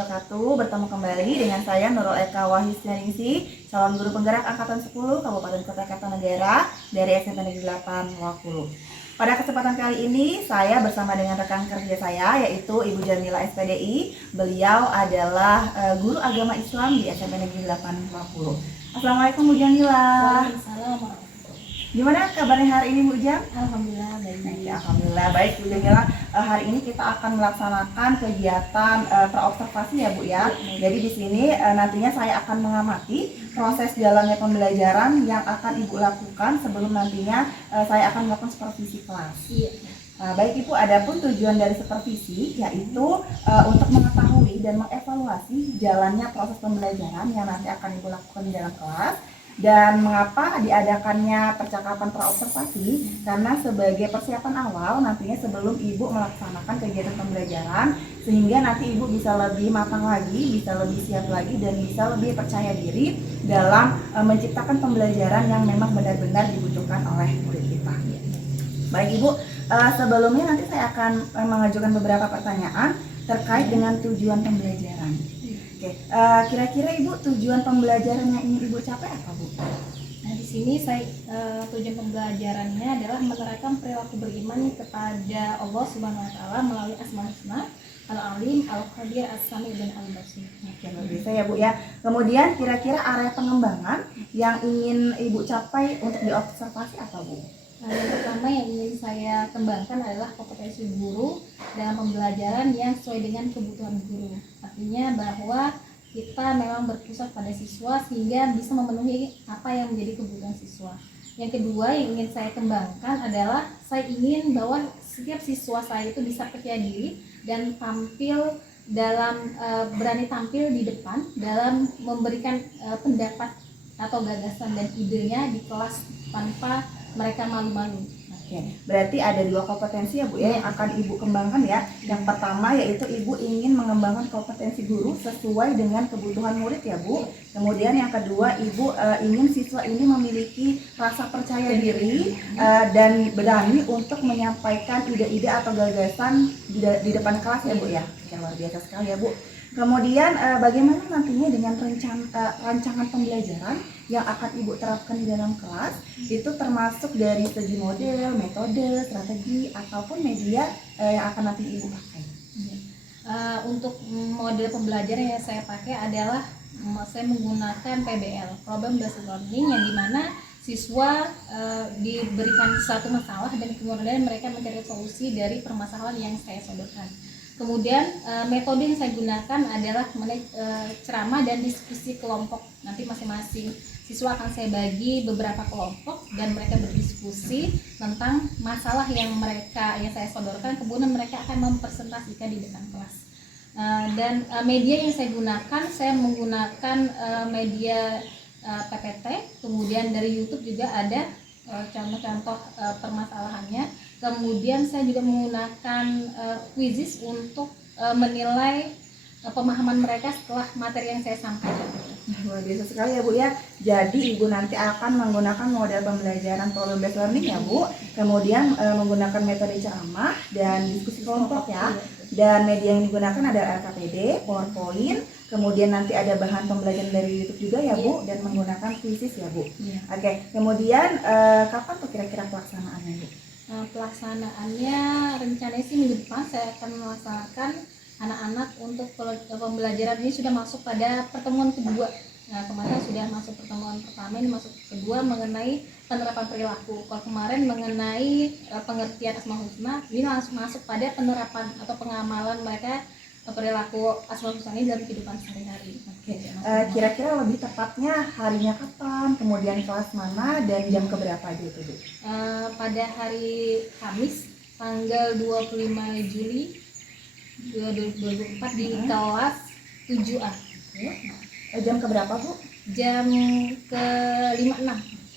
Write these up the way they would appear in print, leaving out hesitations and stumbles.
wabarakatuh. Bertemu kembali dengan saya Nurul Eka Wahisyaningsi, calon guru penggerak angkatan 10 Kabupaten Kota Kartanegara dari SMP Negeri 8 Wakulu. Pada kesempatan kali ini saya bersama dengan rekan kerja saya yaitu Ibu Jamila SPDI. Beliau adalah guru agama Islam di SMP Negeri 8 Wakulu. Assalamualaikum Bu Jamila. Waalaikumsalam. Gimana kabarnya hari ini Bu Jam? Alhamdulillah baik. Alhamdulillah baik Bu Jamila. Hari ini kita akan melaksanakan kegiatan praobservasi ya Bu ya. Jadi di sini nantinya saya akan mengamati proses jalannya pembelajaran yang akan Ibu lakukan sebelum nantinya saya akan melakukan supervisi kelas. Iya. Baik Ibu, adapun tujuan dari supervisi yaitu untuk mengetahui dan mengevaluasi jalannya proses pembelajaran yang nanti akan Ibu lakukan di dalam kelas. Dan mengapa diadakannya percakapan praobservasi? Karena sebagai persiapan awal nantinya sebelum Ibu melaksanakan kegiatan pembelajaran, sehingga nanti Ibu bisa lebih matang lagi, bisa lebih siap lagi, dan bisa lebih percaya diri dalam menciptakan pembelajaran yang memang benar-benar dibutuhkan oleh murid kita. Baik Ibu, sebelumnya nanti saya akan mengajukan beberapa pertanyaan terkait dengan tujuan pembelajaran. Oke, kira-kira Ibu tujuan pembelajaran yang ingin Ibu capai apa Bu? Nah di sini saya tujuan pembelajarannya adalah menerapkan perilaku beriman kepada Allah Subhanahu Wa Taala melalui Asmaul Husna, Al-Alim, Al-Qadir, As-Sami dan Al-Basir. Oke, luar biasa ya Bu ya. Kemudian kira-kira area pengembangan yang ingin Ibu capai untuk diobservasi apa Bu? Nah, yang pertama yang ingin saya kembangkan adalah kompetensi guru dalam pembelajaran yang sesuai dengan kebutuhan guru. Artinya bahwa kita memang berpusat pada siswa sehingga bisa memenuhi apa yang menjadi kebutuhan siswa. Yang kedua yang ingin saya kembangkan adalah saya ingin bahwa setiap siswa saya itu bisa percaya diri dan tampil dalam berani tampil di depan dalam memberikan pendapat atau gagasan dan idenya di kelas tanpa mereka malu-malu. Oke, berarti ada dua kompetensi ya Bu ya yang akan Ibu kembangkan ya. Yang pertama yaitu Ibu ingin mengembangkan kompetensi guru sesuai dengan kebutuhan murid ya Bu. Kemudian yang kedua Ibu ingin siswa ini memiliki rasa percaya diri dan berani untuk menyampaikan ide-ide atau gagasan di depan kelas ya Bu ya. Yang luar biasa sekali ya Bu. Kemudian bagaimana nantinya dengan rancangan pembelajaran yang akan Ibu terapkan di dalam kelas, itu termasuk dari segi model, metode, strategi, ataupun media yang akan nanti Ibu pakai. Untuk model pembelajaran yang saya pakai adalah saya menggunakan PBL, Problem Based Learning, yang dimana siswa diberikan satu masalah dan kemudian mereka mencari solusi dari permasalahan yang saya sodorkan. Kemudian metode yang saya gunakan adalah ceramah dan diskusi kelompok. Nanti masing-masing siswa akan saya bagi beberapa kelompok dan mereka berdiskusi tentang masalah yang saya sodorkan. Kemudian mereka akan mempresentasikan di depan kelas. Dan media yang saya menggunakan media PPT. Kemudian dari YouTube juga ada contoh-contoh permasalahannya. Kemudian saya juga menggunakan quizzes untuk menilai pemahaman mereka setelah materi yang saya sampaikan. Luar biasa sekali ya Bu ya. Jadi Ibu nanti akan menggunakan model pembelajaran problem based learning ya Bu. Kemudian menggunakan metode ceramah dan diskusi kelompok ya. Dan media yang digunakan ada LKPD, PowerPoint, kemudian nanti ada bahan pembelajaran dari YouTube juga ya Bu, dan menggunakan quizzes ya Bu. Oke, kemudian kapan tuh kira-kira pelaksanaannya Bu? Pelaksanaannya rencananya sih minggu depan saya akan melaksanakan anak-anak untuk pembelajaran ini sudah masuk pada pertemuan kedua. Nah, kemarin sudah masuk pertemuan pertama, ini masuk kedua mengenai penerapan perilaku. Kalau kemarin mengenai pengertian Asmaul Husna, ini langsung masuk pada penerapan atau pengamalan mereka perilaku Asmaul Husna ini dalam kehidupan sehari-hari. Kira-kira lebih tepatnya harinya kapan, kemudian kelas mana, dan jam keberapa gitu Bu? Pada hari Kamis tanggal 25 Juli 2024 di kelas 7A. Jam keberapa Bu? Jam ke 56.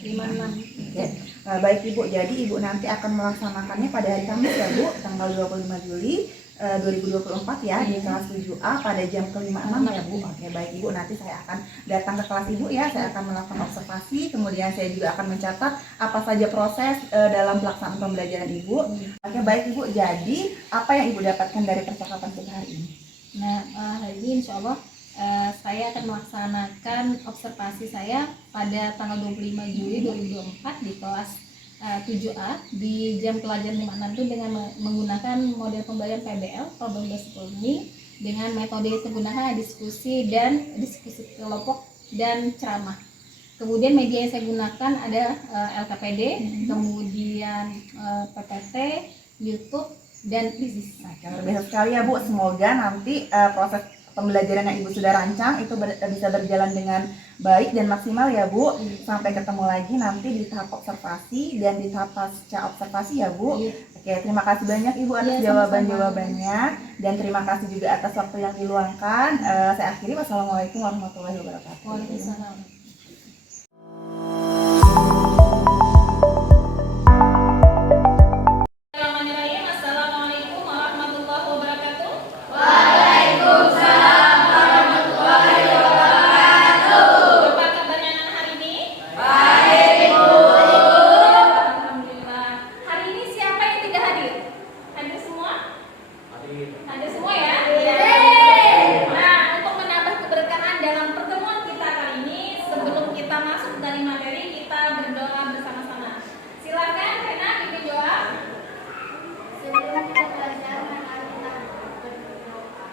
Oke. Baik Ibu, jadi Ibu nanti akan melaksanakannya pada hari Kamis ya Bu, tanggal 25 Juli 2024 ya, di kelas 7A pada jam ke-56 ya Bu. Oke, baik Ibu, nanti saya akan datang ke kelas Ibu ya, saya akan melakukan observasi, kemudian saya juga akan mencatat apa saja proses dalam pelaksanaan pembelajaran Ibu. Oke, baik Ibu, jadi apa yang Ibu dapatkan dari percakapan kita hari ini? Nah, hari ini insya Allah saya akan melaksanakan observasi saya pada tanggal 25 Juli 2024 di kelas 7A di jam pelajaran 56 itu dengan menggunakan model pembelajaran PBL, problem based learning, dengan metode yang saya diskusi kelompok dan ceramah. Kemudian media yang saya gunakan ada LKPD, kemudian PPT, YouTube, dan Quizizz. Nah, luar biasa sekali ya Bu. Semoga nanti proses pembelajaran yang Ibu sudah rancang itu bisa berjalan dengan baik dan maksimal ya Bu. Sampai ketemu lagi nanti di tahap observasi dan di tahap pasca observasi ya Bu. Oke, terima kasih banyak Ibu atas jawaban-jawabannya, dan terima kasih juga atas waktu yang diluangkan. Saya akhiri, wassalamualaikum warahmatullahi wabarakatuh. Waalaikumsalam. Assalamualaikum warahmatullahi wabarakatuh. Waalaikumsalam warahmatullahi wabarakatuh. Apa kabarnya anak hari ini? Baik, Bu. Alhamdulillah. Hari ini siapa yang tidak hadir? Hadir semua? Hadir semua ya? Nah, untuk menambah keberkahan dalam pertemuan kita kali ini, sebelum kita masuk dari materi, kita berdoa bersama-sama. Silakan Rena pimpin doa. Sebelum kita belajar, mari kita berdoa.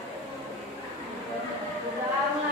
Berulang.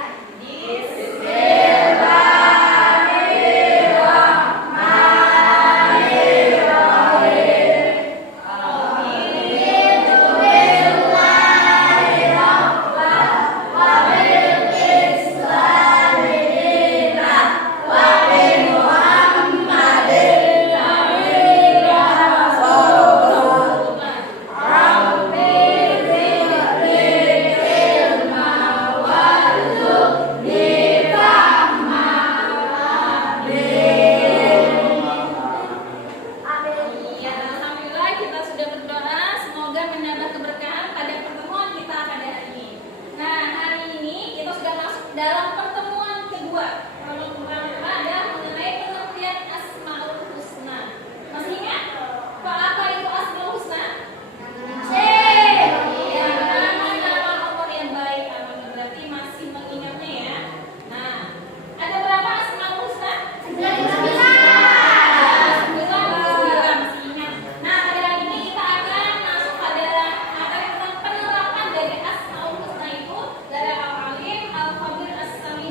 Ya, alhamdulillah kita sudah berdoa, semoga menambah keberkahan pada pertemuan kita pada hari ini. Nah, hari ini kita sudah masuk dalam pertemuan kedua. Pertemuan pertama adalah mengenai pengertian Asmaul Husna. Masih ingat? Apa itu Asmaul Husna? Ya, nama-nama Allah yang baik. Berarti masih mengingatnya ya. Nah, ada berapa Asmaul Husna? 99 masih ingat. Nah, pada hari ini kita akan masuk pada materi tentang penerapan dari Asmaul Husna itu dari Al-Alim, Al-Khabir, As-Sami,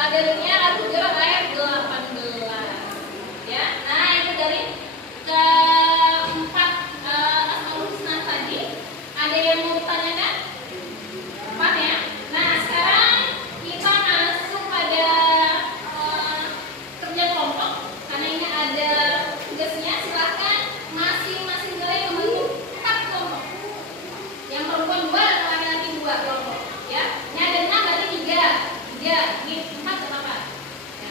Dalilnya Al-Hujurat ayat 18. Ya. Nah, itu dari keempat Asmaul Husna tadi. Ada yang mau ditanyakan? 4 ya. Nah, sekarang kita masuk pada kerja kelompok. Karena ini ada tugasnya, silakan masing-masing kalian membentuk 4 kelompok. Yang perempuan 2 dan laki-laki 2 kelompok. Ya. Ini ada 6 berarti 3. 3 di 4 apa-apa. Ya.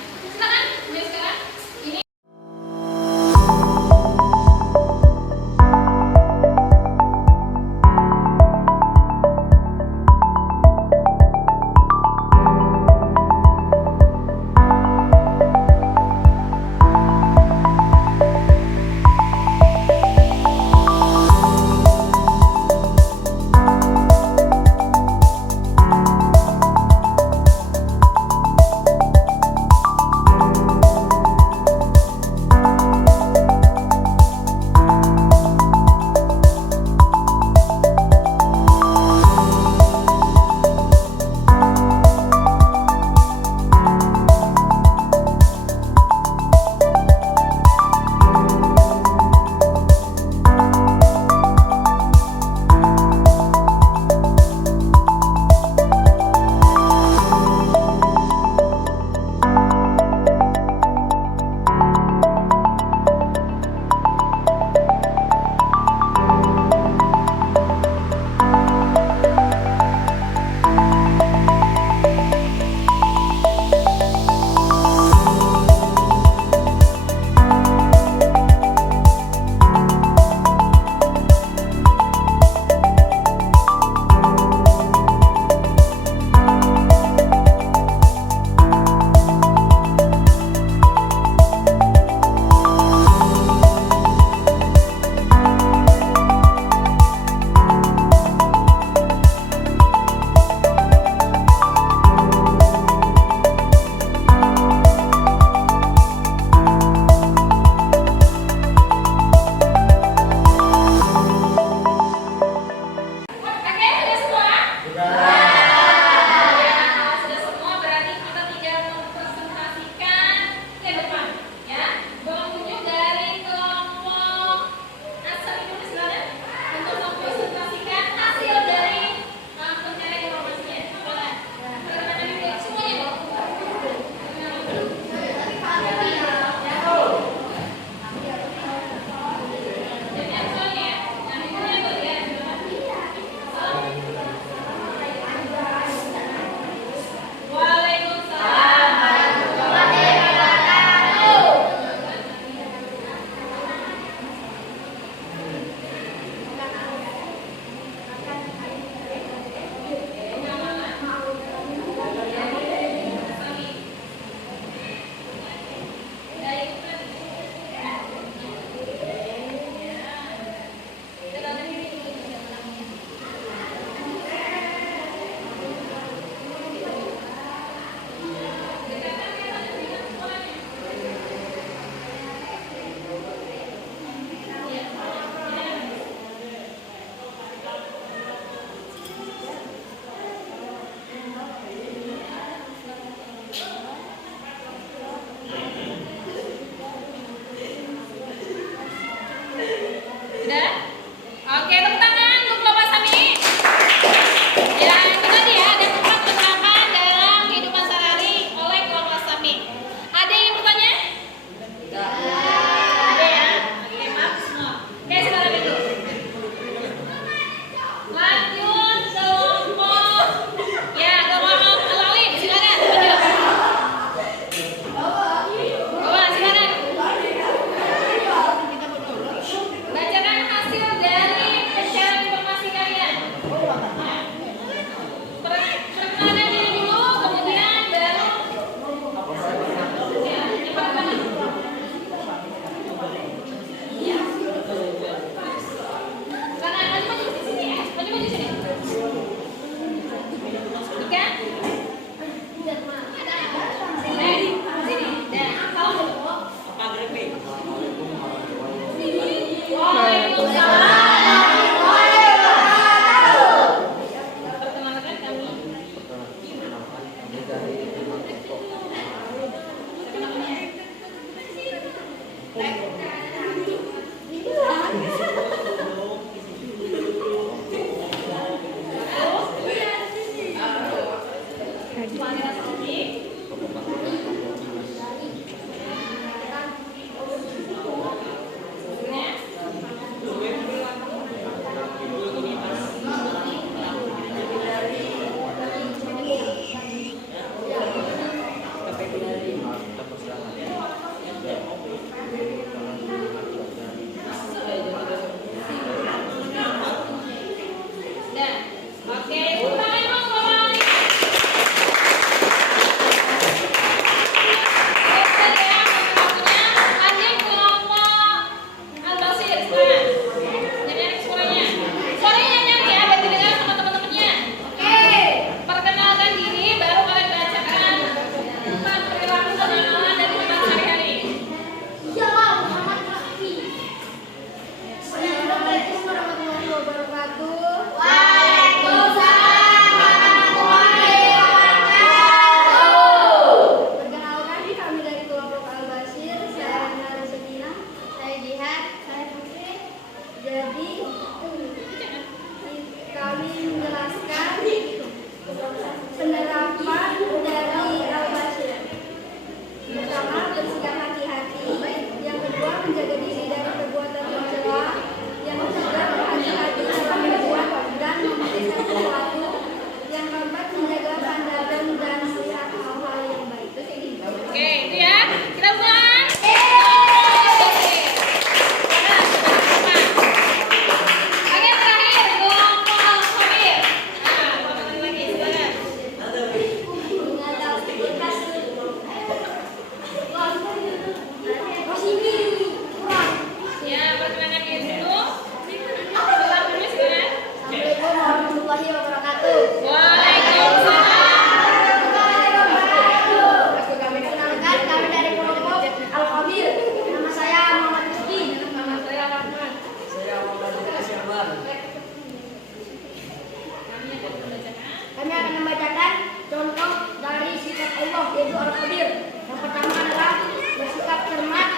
Kami akan membacakan contoh dari sifat Allah yaitu Al-Qadir. Yang pertama adalah bersikap cermat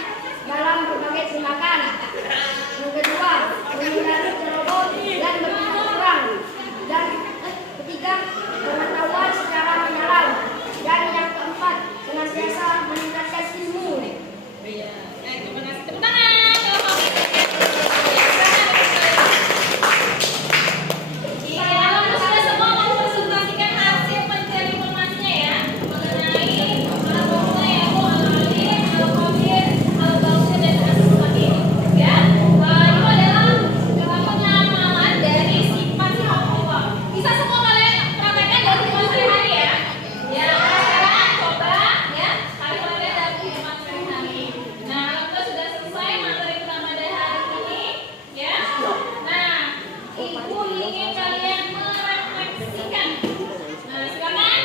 dalam berbagai tindakan. Yang kedua, menghindari ceroboh dan berpikir kurang. Dan ketiga, pengetahuan secara mendalam. Dan yang keempat, senantiasa meningkatkan ilmu. Terima kasih. Tepuk tangan. Kalau sudah semua mau presentasikan hasil pencari informasinya ya mengenai al-Qur'an yaitu al-Alim, al-Khabir, al-Basir dan as-Sami. Ya, itu adalah penamalan dari sifat-sifat Allah. Bisa semua kalian praktekkan dalam kehidupan sehari-hari ya. Ya, sekarang coba ya hari praktek dalam kehidupan sehari-hari. Nah, kalau sudah selesai materi pertama dari hari ini, ya. Nah, Ibu ingin kalian merefleksikan. Nah, silakan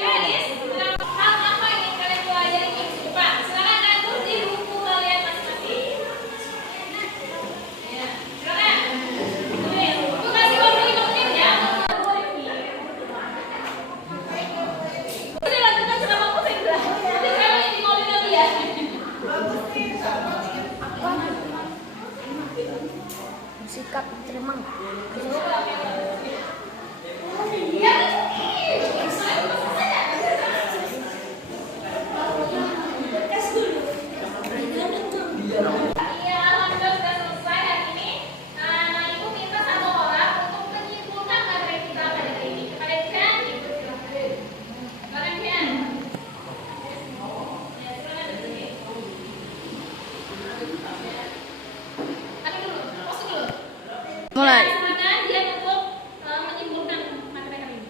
kalian tulis hal apa yang ingin kalian pelajari di depan. Silakan kalian tulis di buku kalian masing-masing. Ya, silakan. Tulis. Itu kasih waktu 5 menit ya. Sudah lakukan selama aku saya bilang. Nanti sekarang ini mau lagi ya. Sikap cermat. Iya, alhamdulillah sudah selesai hari ini. Nah, Ibu minta satu orang untuk menyimpulkan materi kita pada hari ini. Kalian kan? Kalian kan? Ya, silakan di sini. Tadi dulu, pause dulu. Mulai. Ya, silakan dia untuk menyimpulkan materi kali ini.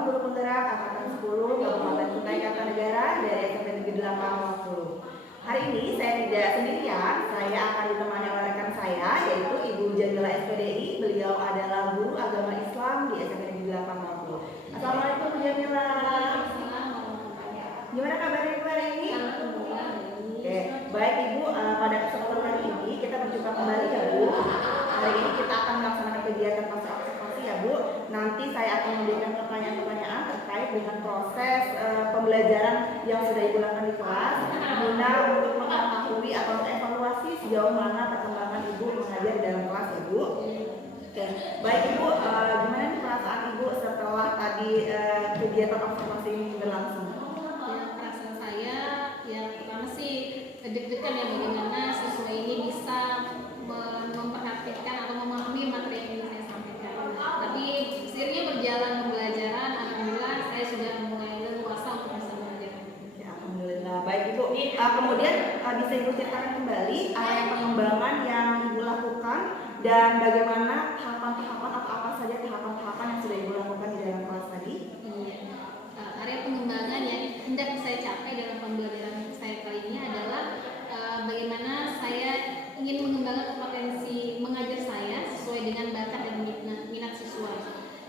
Salam Guru Penggerak Angkatan 10 Kabupaten Kutai Kartanegara dari SMP Negeri 850. Hari ini saya tidak sendirian, saya akan ditemani oleh rekan saya yaitu Ibu Jamila SPDI. Beliau adalah guru agama Islam di SMP Negeri 850. Assalamualaikum Bu Jamila. Gimana kabarnya Ibu hari ini? Oke, baik Ibu, pada kesempatan hari ini kita berjumpa kembali ya Bu. Hari ini kita akan melaksanakan kegiatan fase observasi ya Bu. Nanti saya akan memberikan pertanyaan-pertanyaan terkait dengan proses pembelajaran yang sudah Ibu lakukan di kelas, guna untuk mengetahui atau mengevaluasi sejauh mana perkembangan Ibu mengajar di dalam kelas ya Bu. Oke, baik Ibu, gimana nih perasaan Ibu setelah tadi kegiatan observasi ini berlangsung? Perasaan saya yang pertama sih deg-degan ya, bagaimana siswa ini bisa memperhatikan atau memahami materi yang ingin saya sampaikan. Tapi seiringnya berjalan pembelajaran, alhamdulillah saya sudah mulai leluasa untuk bisa mengajar. Ya, alhamdulillah. Baik Ibu, kemudian bisa Ibu ceritakan kembali area pengembangan yang Ibu lakukan dan bagaimana tahapan-tahapan atau apa saja tahapan-tahapan yang sudah Ibu lakukan di dalam kelas tadi? Iya. Area pengembangan yang hendak saya capai dalam pembelajaran saya kali ini adalah bagaimana saya ingin mengembangkan kompetensi mengajar saya sesuai dengan bakat dan minat siswa.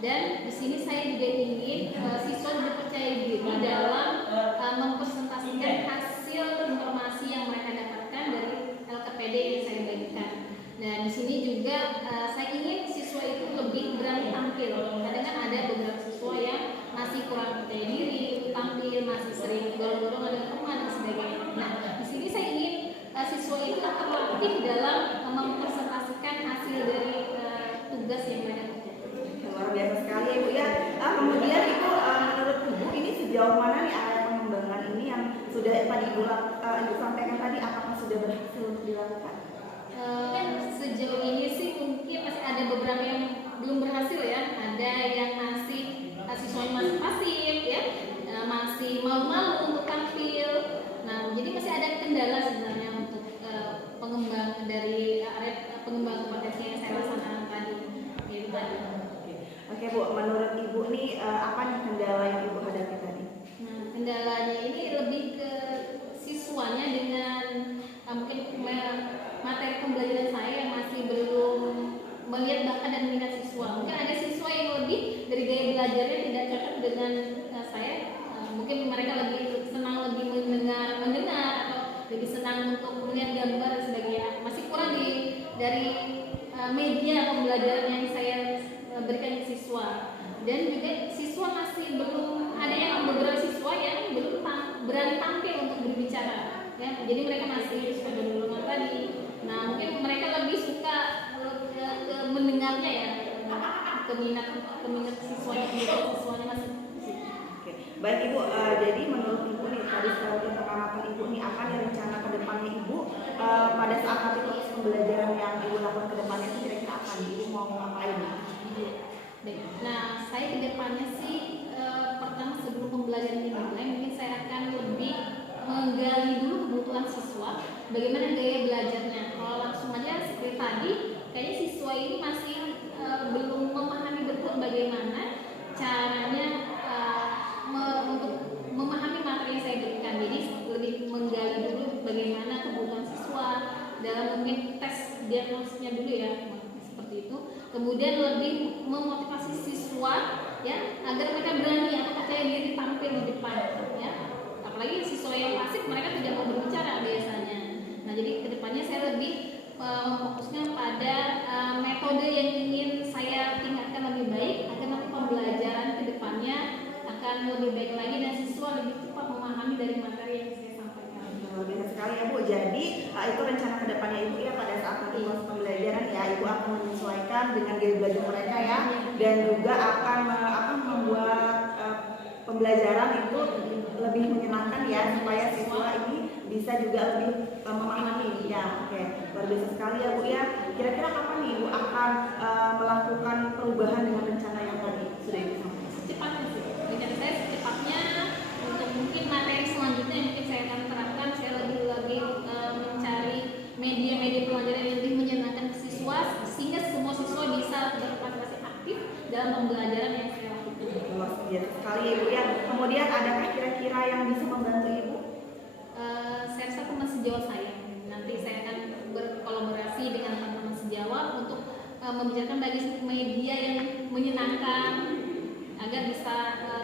Dan di sini saya juga ingin siswa lebih percaya diri dalam mempresentasikan hasil informasi yang mereka dapatkan dari LKPD yang saya bagikan. Dan di sini juga saya ingin siswa itu lebih berani tampil. Kadang kan ada beberapa siswa yang masih kurang percaya diri, tampil masih sering dorong-dorong dengan teman dan sebagainya. Nah, di sini saya ingin siswa itu terlatih dalam mempresentasikan hasil dari tugas yang mereka kerjakan. Luar biasa sekali ya Ibu ya. Kemudian Ibu, menurut Ibu ini sejauh mana nih area pengembangan ini yang sudah tadi Ibu sampaikan tadi, apakah sudah berhasil untuk dilakukan? Sejauh ini sih mungkin masih ada beberapa yang belum berhasil ya. Ada yang masih siswanya masih pasif ya, masih malu-malu untuk tampil. Nah, jadi masih ada kendala sebenarnya untuk pengembang dari area pengembangan kompetensi yang saya laksanakan tadi. Gitu tadi. Oke Bu, menurut Ibu nih apa nih kendala yang Ibu hadapi tadi? Nah, kendalanya ini lebih ke siswanya dengan mungkin materi pembelajaran saya yang masih belum melihat bakat dan minat siswa. Mungkin ada siswa yang lebih dari gaya belajarnya tidak cocok dengan saya. Mungkin mereka lebih senang lebih mendengar atau lebih senang untuk melihat gambar dan sebagainya. Masih kurang dari media pembelajaran yang saya berikan ke siswa. Dan juga siswa masih belum, ada yang beberapa siswa yang belum berani tampil untuk berbicara. Ya, jadi mereka masih suka dulu tadi. Nah, mungkin mereka lebih suka ke mendengarnya ya, keminat siswanya masih. Oke, baik Ibu. Jadi menurut Ibu nih tadi setelah pengamatan Ibu nih apa nih rencana kedepannya Ibu pada saat nanti proses pembelajaran yang Ibu lakukan kedepannya itu kira-kira apa nih? Ibu mau ngapain? Nah, saya kedepannya sih pertama sebelum pembelajaran dimulai mungkin saya akan lebih menggali dulu kebutuhan siswa, bagaimana gaya belajarnya. Kalau langsung aja seperti tadi, kayaknya siswa ini masih belum memahami betul bagaimana caranya untuk memahami materi yang saya berikan. Jadi lebih menggali dulu bagaimana kebutuhan siswa dalam mungkin tes diagnosisnya dulu ya, seperti itu. Kemudian lebih memotivasi siswa ya agar mereka berani atau percaya diri tampil di depan ya. Apalagi siswa yang pasif mereka tidak mau berbicara biasanya. Nah, jadi kedepannya saya lebih memfokusnya pada metode yang ingin saya tingkatkan lebih baik agar nanti pembelajaran kedepannya akan lebih baik lagi dan siswa lebih cepat memahami dari materi yang saya sampaikan. Luar biasa sekali ya Bu. Jadi itu rencana kedepannya Ibu ya pada saat nanti proses pembelajaran ya Ibu akan menyesuaikan dengan gaya belajar mereka ya, dan juga akan membuat pembelajaran itu lebih menyenangkan ya supaya siswa ini bisa juga lebih memahami ya. Oke, luar biasa sekali ya Bu ya. Kira-kira kapan nih Ibu akan melakukan perubahan dengan rencana yang tadi sudah Ibu sampaikan? Secepatnya sih, rencana saya secepatnya untuk mungkin materi selanjutnya yang mungkin saya akan terapkan. Saya lagi mencari media-media pelajaran yang lebih menyenangkan ke siswa sehingga semua siswa bisa berpartisipasi aktif dalam pembelajaran yang saya lakukan. biasa sekali Ibu ya. Kemudian adakah kira-kira yang bisa membantu Ibu? Saya rasa teman sejawat saya. Nanti saya akan berkolaborasi dengan teman-teman sejawat untuk membicarakan bagi media yang menyenangkan agar bisa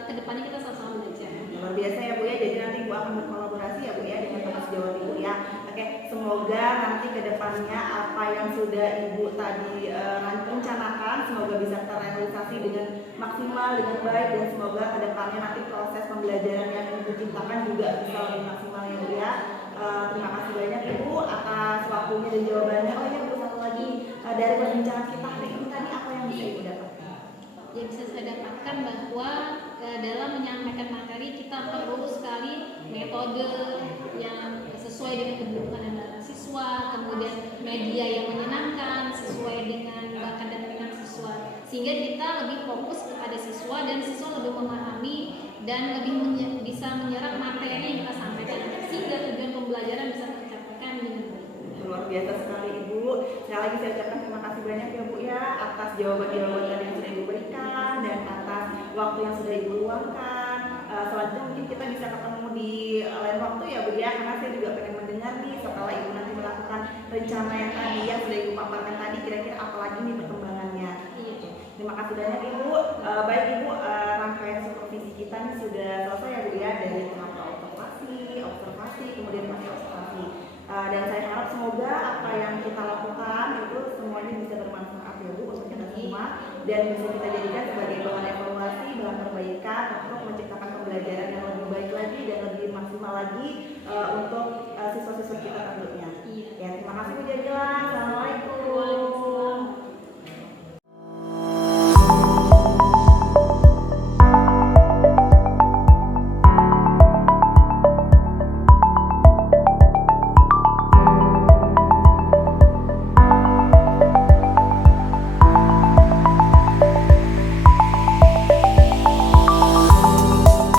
kedepannya kita sama-sama belajar. Luar biasa ya Bu ya, jadi nanti Ibu akan berkolaborasi ya Bu ya dengan teman sejawat Ibu ya. Oke, semoga nanti kedepannya apa yang sudah Ibu tadi rencanakan semoga bisa terrealisasi dengan maksimal, dengan baik, dan semoga kedepannya nanti proses pembelajaran yang Ibu ciptakan juga bisa lebih maksimal ya Bu ya. Terima kasih banyak Ibu atas waktunya dan jawabannya. Oh ya Bu, satu lagi dari perbincangan kita hari ini tadi apa yang bisa Ibu dapatkan? Yang bisa saya dapatkan bahwa dalam menyampaikan materi kita perlu sekali metode yang sesuai dengan kebutuhan dan siswa, kemudian media yang menyenangkan sesuai dengan bakat dan minat siswa, sehingga kita lebih fokus kepada siswa dan siswa lebih memahami dan lebih bisa menyerap materi yang kita sampaikan, sehingga tujuan pembelajaran bisa tercapai dengan baik. Luar biasa sekali Ibu. Sekali lagi saya ucapkan terima kasih banyak ya Bu ya atas jawaban-jawaban yang sudah Ibu berikan dan atas waktu yang sudah Ibu luangkan. Selanjutnya mungkin kita bisa ketemu di lain waktu ya Bu ya, karena saya juga pengen mendengar nih setelah Ibu nanti melakukan rencana yang tadi yang sudah Ibu paparkan tadi, kira-kira apa lagi nih perkembangannya. Terima kasih banyak Ibu. Baik Ibu, rangkaian supervisi kita nih sudah selesai ya Bu ya, dari tahap observasi, kemudian masih observasi. Dan saya harap semoga apa yang kita lakukan itu semuanya bisa bermanfaat ya Bu untuk kita semua dan bisa kita jadikan sebagai bahan evaluasi, bahan perbaikan untuk menciptakan pembelajaran yang lebih baik lagi dan lebih maksimal lagi untuk siswa-siswa kita tentunya. Ya, terima kasih.